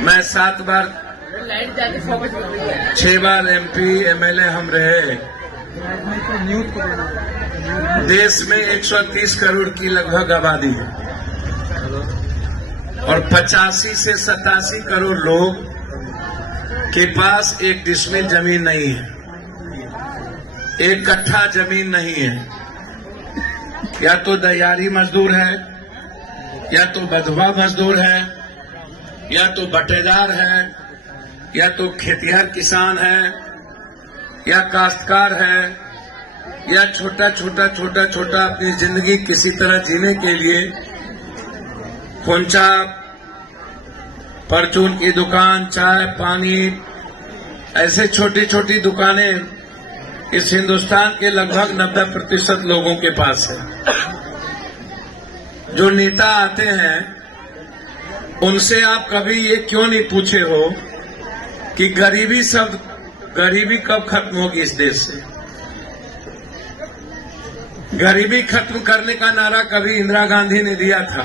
मैं 7 बार 6 बार MP MLA हम रहे। देश में 130 करोड़ की लगभग आबादी है और 85 से 87 करोड़ लोग के पास 1 डिसमिल जमीन नहीं है, 1 कट्ठा जमीन नहीं है। या तो दिहाड़ी मजदूर है, या तो बंधुआ मजदूर है, या तो बटेदार है, या तो खेतिहर किसान है, या काश्तकार है, या छोटा छोटा अपनी जिंदगी किसी तरह जीने के लिए खोंचा, परचून की दुकान, चाय पानी, ऐसे छोटी छोटी दुकानें इस हिंदुस्तान के लगभग 90% लोगों के पास है। जो नेता आते हैं उनसे आप कभी ये क्यों नहीं पूछे हो कि गरीबी कब खत्म होगी इस देश से? गरीबी खत्म करने का नारा कभी इंदिरा गांधी ने दिया था।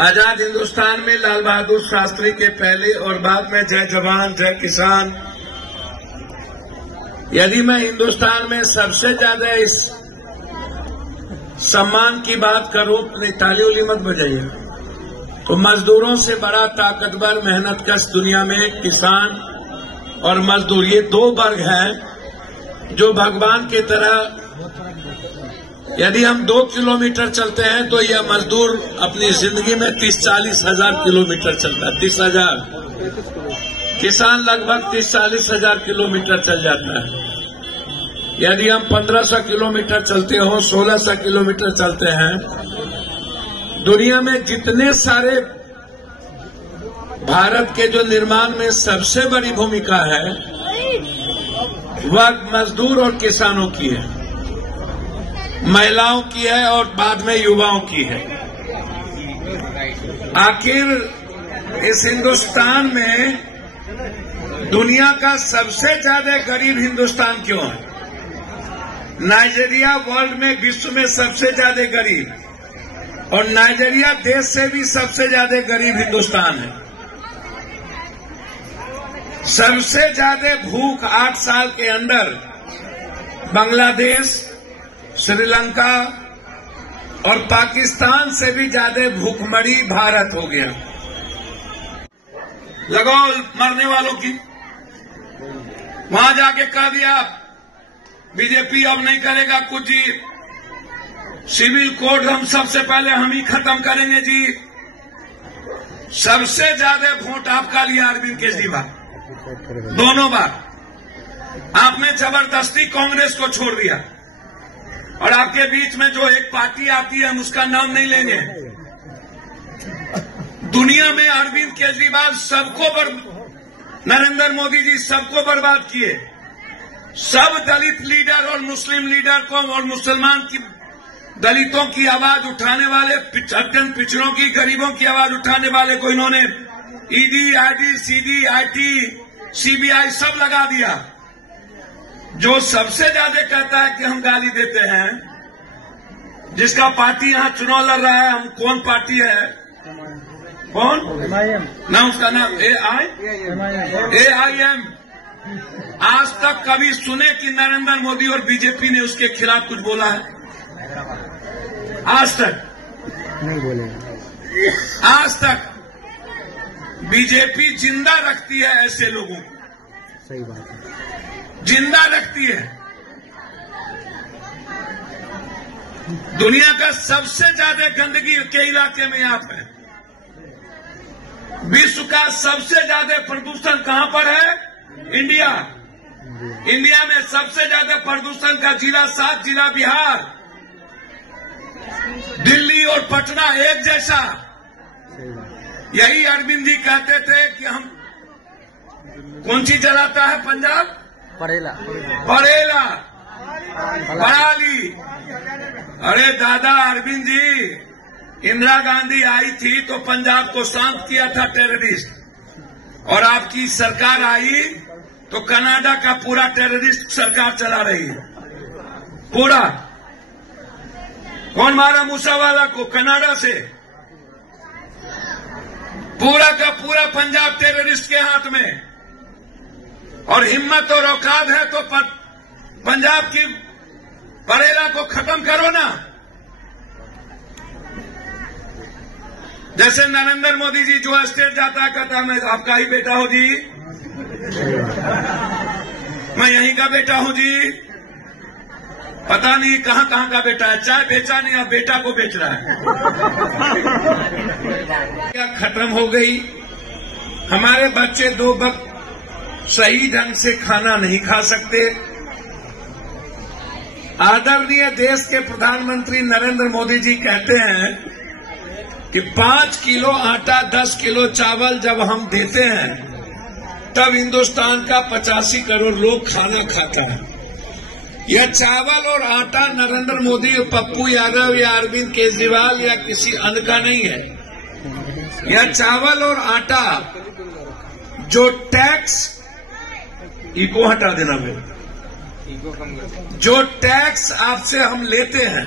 आजाद हिंदुस्तान में लाल बहादुर शास्त्री के पहले और बाद में जय जवान जय किसान। यदि मैं हिंदुस्तान में सबसे ज्यादा इस सम्मान की बात करूं, अपनी ताली उली मत बजाइए, तो मजदूरों से बड़ा ताकतवर मेहनतकश दुनिया में किसान और मजदूर, ये 2 वर्ग हैं जो भगवान की तरह। यदि हम 2 किलोमीटर चलते हैं तो यह मजदूर अपनी जिंदगी में 30-40 हजार किलोमीटर चलता है। 30,000 किसान लगभग 30-40 हजार किलोमीटर चल जाता है। यदि हम 1500 किलोमीटर चलते हो, 1600 किलोमीटर चलते हैं, दुनिया में जितने सारे भारत के जो निर्माण में सबसे बड़ी भूमिका है वह मजदूर और किसानों की है, महिलाओं की है और बाद में युवाओं की है। आखिर इस हिंदुस्तान में दुनिया का सबसे ज्यादा गरीब हिंदुस्तान क्यों है? नाइजीरिया वर्ल्ड में विश्व में सबसे ज्यादा गरीब, और नाइजीरिया देश से भी सबसे ज्यादा गरीब हिंदुस्तान है। सबसे ज्यादा भूख 8 साल के अंदर बांग्लादेश, श्रीलंका और पाकिस्तान से भी ज्यादा भूखमरी भारत हो गया। लगाओ मरने वालों की। वहां जाके कह दिया बीजेपी अब नहीं करेगा कुछ जी, सिविल कोड हम सबसे पहले हम ही खत्म करेंगे जी। सबसे ज्यादा वोट आपका लिया अरविंद केजरीवाल, दोनों बार। आपने जबरदस्ती कांग्रेस को छोड़ दिया, और आपके बीच में जो एक पार्टी आती है हम उसका नाम नहीं लेंगे। दुनिया में अरविंद केजरीवाल नरेंद्र मोदी जी सबको बर्बाद किए। सब दलित लीडर और मुस्लिम लीडर को और मुसलमान की दलितों की आवाज उठाने वाले, अत्यंत पिछड़ों की, गरीबों की आवाज उठाने वाले को इन्होंने ED, ID, CD, IT, CBI सब लगा दिया। जो सबसे ज्यादा कहता है कि हम गाली देते हैं, जिसका पार्टी यहां चुनाव लड़ रहा है, हम कौन पार्टी है? कौन ना? उसका नाम AIM। आज तक कभी सुने कि नरेंद्र मोदी और बीजेपी ने उसके खिलाफ कुछ बोला है? आज तक नहीं बोले। आज तक बीजेपी जिंदा रखती है ऐसे लोगों को। सही बात है, जिंदा रखती है। दुनिया का सबसे ज्यादा गंदगी के इलाके में आप है। विश्व का सबसे ज्यादा प्रदूषण कहां पर है? इंडिया। इंडिया में सबसे ज्यादा प्रदूषण का जिला 7 जिला बिहार, दिल्ली और पटना एक जैसा। यही अरविंद जी कहते थे कि हम कौन सी जलाता है पंजाब? परेला, पराली। अरे दादा अरविंद जी, इंदिरा गांधी आई थी तो पंजाब को शांत किया था टेररिस्ट, और आपकी सरकार आई तो कनाडा का पूरा टेररिस्ट सरकार चला रही है। पूरा। कौन मारा मूसावाला को? कनाडा से। पूरा का पूरा पंजाब टेररिस्ट के हाथ में, और हिम्मत और औकात है तो पंजाब की परेला को खत्म करो ना। जैसे नरेंद्र मोदी जी जो स्टेट जाता कहता मैं आपका ही बेटा हूं जी, मैं यहीं का बेटा हूं जी, पता नहीं कहां कहां का बेटा है, चाय बेचा नहीं अब बेटा को बेच रहा है। क्या खत्म हो गई। हमारे बच्चे 2 वक्त सही ढंग से खाना नहीं खा सकते। आदरणीय देश के प्रधानमंत्री नरेंद्र मोदी जी कहते हैं कि 5 किलो आटा 10 किलो चावल जब हम देते हैं तब हिंदुस्तान का 85 करोड़ लोग खाना खाता है। यह चावल और आटा नरेंद्र मोदी, पप्पू यादव या अरविंद केजरीवाल या किसी अन्य का नहीं है। यह चावल और आटा जो टैक्स, इको हटा देना, जो टैक्स आपसे हम लेते हैं